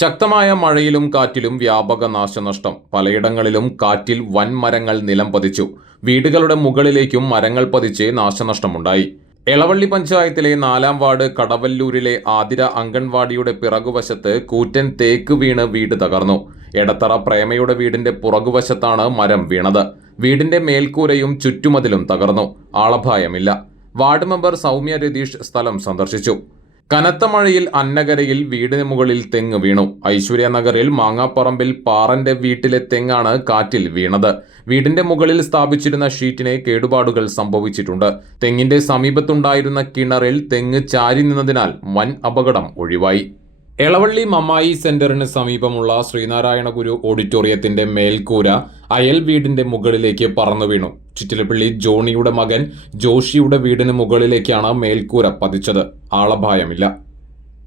ശക്തമായ മഴയിലും കാറ്റിലും വ്യാപക നാശനഷ്ടം. പലയിടങ്ങളിലും കാറ്റിൽ വൻ മരങ്ങൾ നിലം പതിച്ചു. വീടുകളുടെ മുകളിലേക്കും മരങ്ങൾ പതിച്ച് നാശനഷ്ടമുണ്ടായി. എളവള്ളി പഞ്ചായത്തിലെ നാലാം വാർഡ് കടവല്ലൂരിലെ ആതിര അംഗൻവാടിയുടെ പിറകുവശത്ത് കൂറ്റൻ തേക്ക് വീണ് വീട് തകർന്നു. എടത്തറ പ്രേമയുടെ വീടിന്റെ പുറകുവശത്താണ് മരം വീണത്. വീടിന്റെ മേൽക്കൂരയും ചുറ്റുമതിലും തകർന്നു. ആളഭായമില്ല. വാർഡ് മെമ്പർ സൗമ്യ രതീഷ് സ്ഥലം സന്ദർശിച്ചു. കനത്ത മഴയിൽ അന്നകരയിൽ വീടിന് മുകളിൽ തെങ്ങ് വീണു. ഐശ്വര്യ ഐശ്വര്യനഗറിൽ മാങ്ങാപ്പറമ്പിൽ പാറന്റെ വീട്ടിലെ തെങ്ങാണ് കാറ്റിൽ വീണത്. വീടിന്റെ മുകളിൽ സ്ഥാപിച്ചിരുന്ന ഷീറ്റിനെ കേടുപാടുകൾ സംഭവിച്ചിട്ടുണ്ട്. തെങ്ങിന്റെ സമീപത്തുണ്ടായിരുന്ന കിണറിൽ തെങ്ങ് ചാരി നിന്നതിനാൽ വൻ അപകടം ഒഴിവായി. എളവള്ളി മമ്മായി സെന്ററിന് സമീപമുള്ള ശ്രീനാരായണ ഗുരു ഓഡിറ്റോറിയത്തിന്റെ മേൽക്കൂര അയൽ വീടിന്റെ മുകളിലേക്ക് പറന്നു വീണു. ചുറ്റിലപ്പള്ളി ജോണിയുടെ മകൻ ജോഷിയുടെ വീടിന് മുകളിലേക്കാണ് മേൽക്കൂര പതിച്ചത്. ആളപായമില്ല.